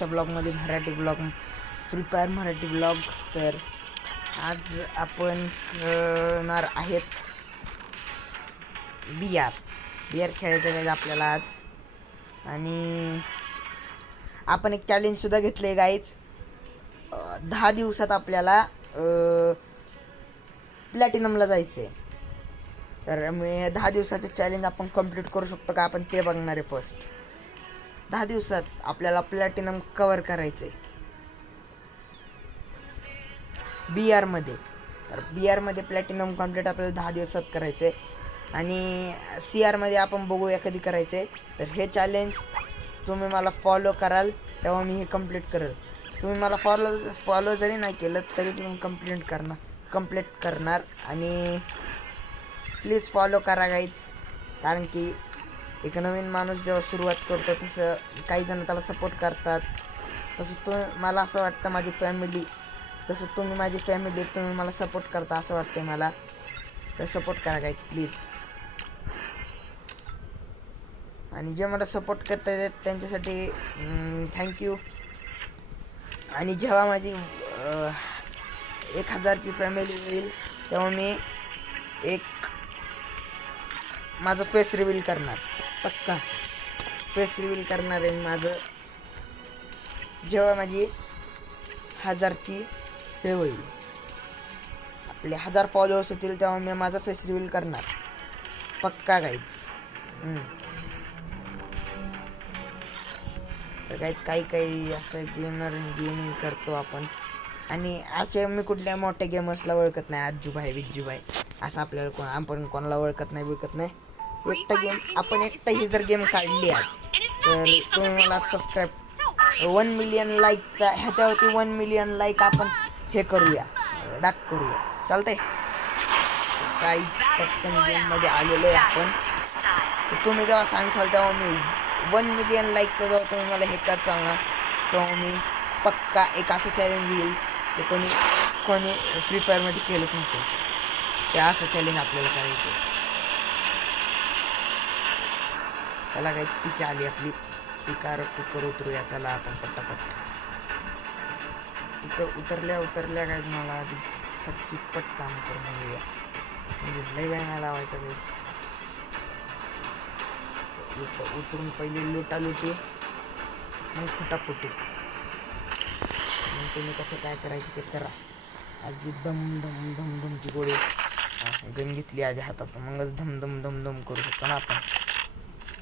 आजच्या ब्लॉगमध्ये Marathi blog, free fire Marathi blog. तर आज आपण खेळणार आहेत BR खेळायचं आहे आपल्याला आज. आणि आपण एक चॅलेंजसुद्धा घेतलं आहे गाईज. 10 दिवसात आपल्याला प्लॅटिनमला जायचं आहे. तर मी 10 दिवसाचं चॅलेंज आपण कंप्लीट करू शकतो का, आपण ते बघणार आहे. फर्स्ट 10 दिवसात आपल्याला प्लॅटिनम कवर करायचं आहे BR मध्ये. तर BR मध्ये प्लॅटिनम कंप्लीट आपल्याला 10 दिवसात करायचं आहे. आणि CR मध्ये आपण बघूया कधी करायचं आहे. तर हे चॅलेंज तुम्ही मला फॉलो कराल तेव्हा मी हे कंप्लीट करेल. तुम्ही मला फॉलो जरी नाही केलं तरी तुम्ही कंप्लीट करणार. आणि प्लीज फॉलो करा गाईज, कारण की एक नवीन माणूस जेव्हा सुरुवात करतो तसं काही जण त्याला सपोर्ट करतात. तसं मला असं वाटतं माझी फॅमिली, तसं तुम्ही माझी फॅमिली, तुम्ही मला सपोर्ट करता असं वाटतं मला. तर सपोर्ट करा गाईज प्लीज. आणि जे मला सपोर्ट करता येत त्यांच्यासाठी थँक्यू. आणि जेव्हा माझी 1000ची फॅमिली होईल तेव्हा मी माझं फेस रिव्हील करणार, पक्का फेस रिव्हील करणार आहे माझं. जेव्हा माझी 1000ची हे होईल, आपले 1000 फॉलोअर्स होतील तेव्हा मी माझं फेस रिव्हील करणार, पक्का गाईज. तर गाईज काही असं गेमिंग करतो आपण. आणि असे मी कुठल्या मोठ्या गेमर्सला ओळखत नाही, बिज्जूभाई असं आपल्याला आपण कोणाला ओळखत नाही. आपण एकटाही जर गेम काढली आज तर तुम्ही मला सबस्क्राईब 1 मिलियन लाईकचा ह्याच्यावरती 1 मिलियन लाईक आपण हे करूया, चालतंय. काही पटकन गेममध्ये आलेलो आहे आपण. तुम्ही जेव्हा सांगसाल तेव्हा मी 1 मिलियन लाईकचं जेव्हा तुम्ही मला हे कर सांगा तेव्हा मी पक्का एक असं चॅलेंज येईल ते कोणी फ्री फायरमध्ये केलंच नसेल. ते असं चॅलेंज आपल्याला करायचं. चला काही पिक आली आपली, पिकर उतरूया. चला आपण पट्टापट उतरल्या काय मला आधी पट काम करून घेऊया. म्हणजे लई वेळ नाही लावायचा काहीच. उतरून पहिले लुटालुटी मग फटाफुटी. मग तुम्ही कसं काय करायचं ते करा. आधी धमधमची गोळी गण घेतली आधी हातात, मगच धमधम करू शकतो ना आपण.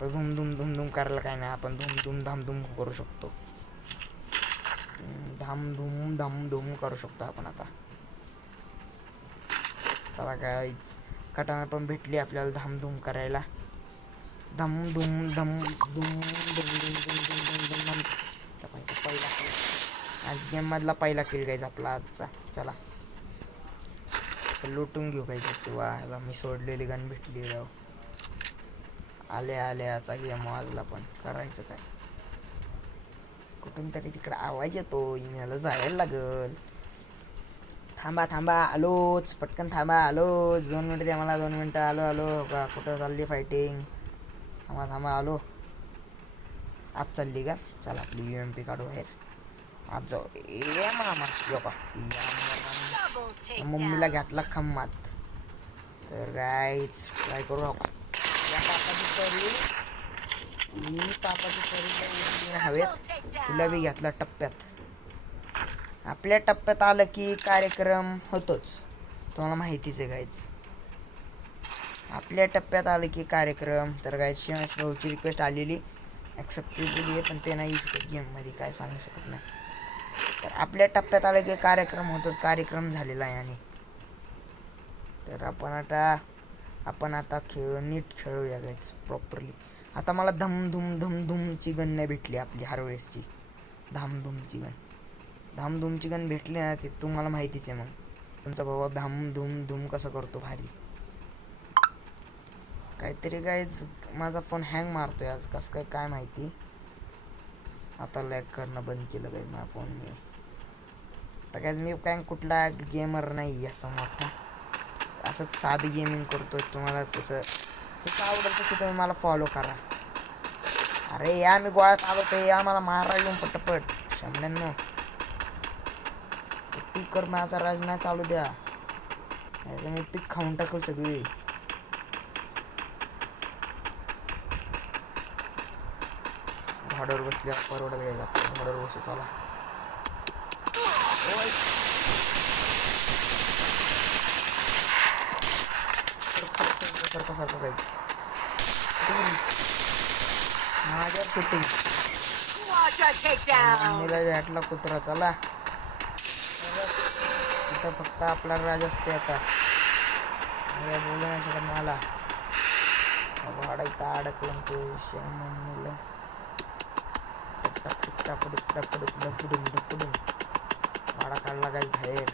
धुम करायला काय नाही, आपण धामधूम करू शकतो. धामधूम करू शकतो आपण आता. चला काय कटाना पण भेटली आपल्याला धामधूम करायला. धम आज गेम मधला पहिला किल गायचा आपला आजचा. चला लुटून घेऊ काही ह्याला मी सोडलेली गन भेटली राव. आल्याचा गेम वाजला, पण करायचं काय. कुठून तरी तिकडे आवाज येतो, ईमेला जायला लागल. थांबा आलोच, पटकन थांबा आलोच. 2 मिनिटं द्या मला, 2 मिनिटं. आलो का, कुठं चालली फायटिंग. थांबा आलो. आज चालली का. चला आपली UMP काढू बाहेर. आज जाऊ मामा मम्मीला घातला खम्मात. तर गाईच ट्राय करू आपण. हवेत तिला बी घेतला टप्प्यात. आपल्या टप्प्यात आलं की कार्यक्रम होतोच, तुम्हाला माहितीच आहे गाईज. आपल्या टप्प्यात आलं की कार्यक्रम. तर गाईज शेमस भाऊची रिक्वेस्ट आलेली, ॲक्सेप्ट केलेली आहे, पण ते नाही गेममध्ये काय सांगू शकत नाही. तर आपल्या टप्प्यात आलं की कार्यक्रम होतोच. कार्यक्रम झालेला आहे. आणि तर आपण आता नीट खेळूया गाईज प्रॉपरली. आता मला धमधूमची गन नाही भेटली आपली हार्वेस्टची. धामधूमची गन भेटली ना, ते तुम्हाला माहितीच आहे. मग तुमचा बाबा धूम कसं करतो भारी. काहीतरी गाईज माझा फोन हँग मारतोय आज, कसं काय माहिती. आता लॅग करणं बंद केलं गाईज माझा फोन मी. तर गाईज मी काय कुठला गेमर नाही असं मोठा, असंच साधी गेमिंग करतोय. तुम्हाला तसं आवडेल तसं तुम्ही मला फॉलो करा. अरे या मी गोळ्या चालवतोय, या मला मारा येऊन पटपट. शामड्यांनो पीक कर, माझा राज नाही चालू द्या, मी पीक खाऊन टाकू सगळी. झाडावर बसल्या परवडा घ्यायला, झाडावर बसू चला. सारखं पाहिजे माझ्या शूटिंग भेटला कुत्रा. चला इथं फक्त आपला राज असते आता, बोलू नाही शकत मला. भाडा इथं अडकलं तो मुलं भाडा काढला काही बाहेर.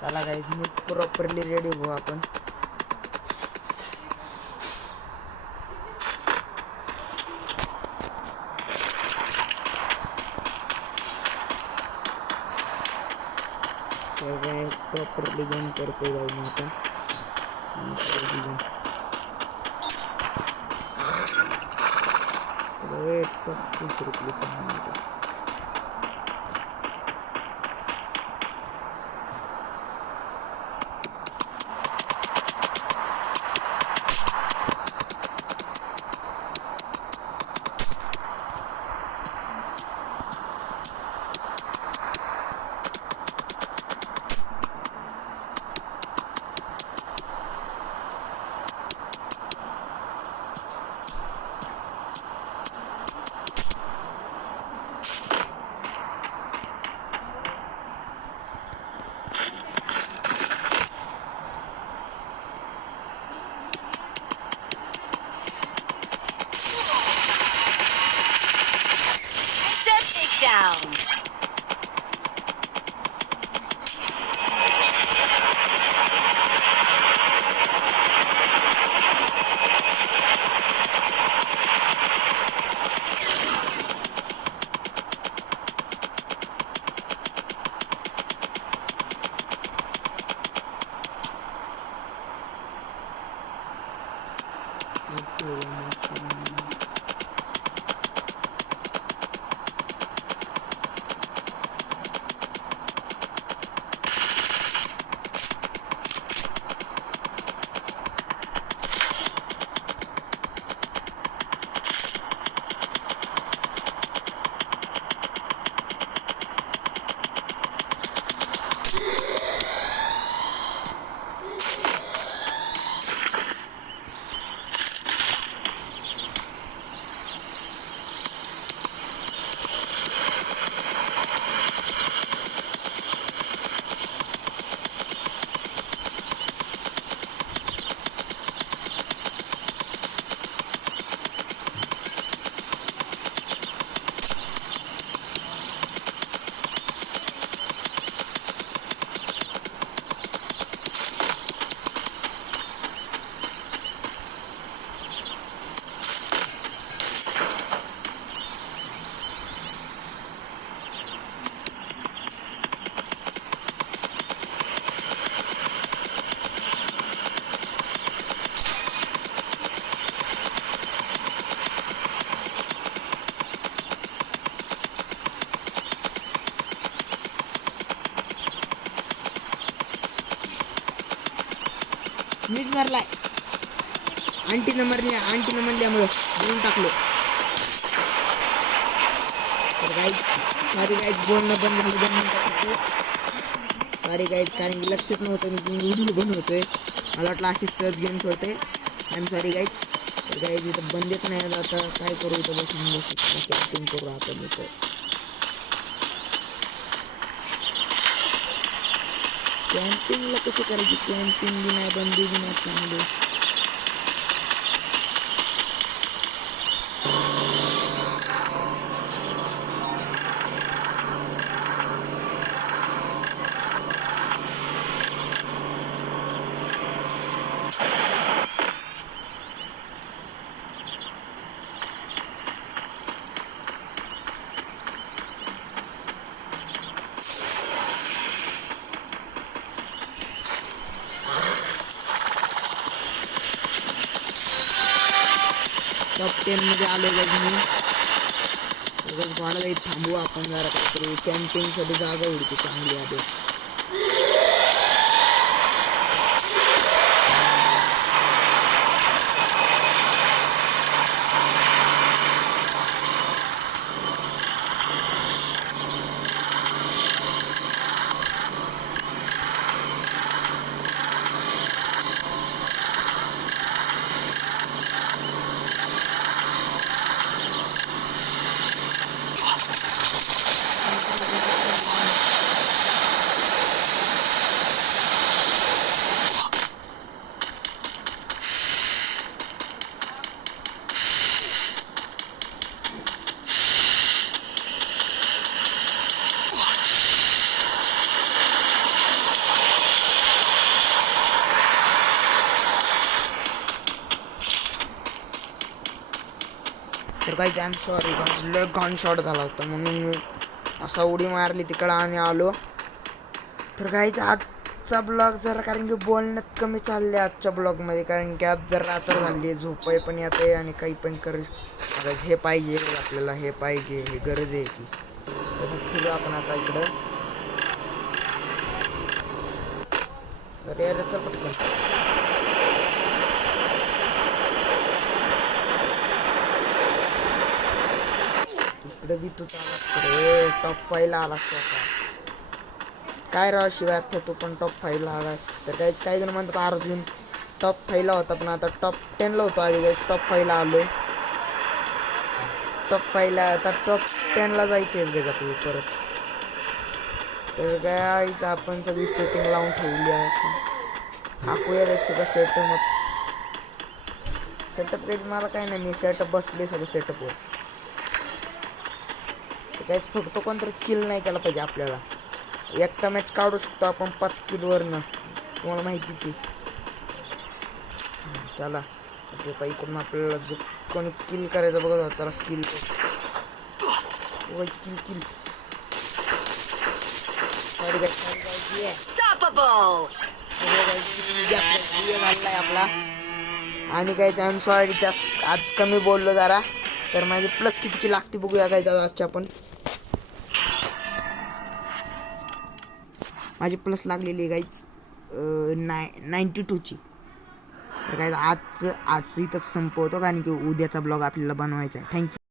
चला गाईज मी प्रॉपरली रेडी हो आपण. प्रॉपरली गेम करतोय गाईज मी आता. Down. मीच मारलाय. आंटीनं म्हणल्यामुळं बोलून टाकलो. तर गाईज सॉरी गाईज, बोलणं बंद झालं 2 मिनिटासाठी. सॉरी गाईज, कारण की लक्षच नव्हतं मी व्हिडिओ बनवतोय. मला वाटलं अशीच सहज गेम्स होते. I am sorry guys. तर गाईज इथं बंदच नाही आलं. आता काय करू, इथं बसून करू आपण इथं. कॅम्पिंगला कसं करायची, कॅम्पिंग बी नाही, बंदी बी नाही त्यामध्ये. टॉप 10 मध्ये आलो गाईज मी. थोडा वेळ थांबू आपण जरा काहीतरी कॅम्पिंगसाठी जागा उडते चांगली आहे. तर काही आय सॉरी लय गन शॉट झाला होता म्हणून मी असा उडी मारली तिकडं आणि आलो. तर काहीच आजचा ब्लॉग जरा कारण की बोलण्यात कमी चालले आजच्या ब्लॉगमध्ये, कारण की आज जर रात्र झाली झोपाय पण येत आहे आणि काही पण कर हे पाहिजे आपल्याला, हे पाहिजे, हे गरज आहे की. फिरू आपण आता इकडं. तर यायचं पटकन. इकडे बी तू चालत टॉप 5 ला आलास आता काय राव शिवाय आता तू पण टॉप 5 ला आलास. तर काहीच काही जण म्हणतात अर्जुन टॉप 5 ला होता पण आता टॉप 10 ला होतो. आधी टॉप 5 ला आलोय. टॉप 5 ला आता टॉप 10 ला जायचं आहे का तू परत. तर काय आपण सगळी सेटिंग लावून ठेवली आहे. आखूया सगळं सेटअप काही मला काय नाही, मी सेटअप बसले सगळं सेटअपवर. काहीच फक्त कोणतरी किल नाही केला पाहिजे आपल्याला. एकटा मॅच काढू शकतो आपण 5 किलवरनं, तुम्हाला माहितीच आहे. चला आता इकडून आपल्याला जो कोणी किल करायचं बघत होता त्याला किल किल झालाय आपला. आणि काय आय एम सॉरी जास्त आज कमी बोललो जरा. तर माझी प्लस कितीची लागते बघूया काय आजच्या आपण. माझी प्लस लागलेली आहे गाईच 92ची. तर काय आज इथंच संपवतो कारण की उद्याचा ब्लॉग आपल्याला बनवायचा आहे. थँक्यू.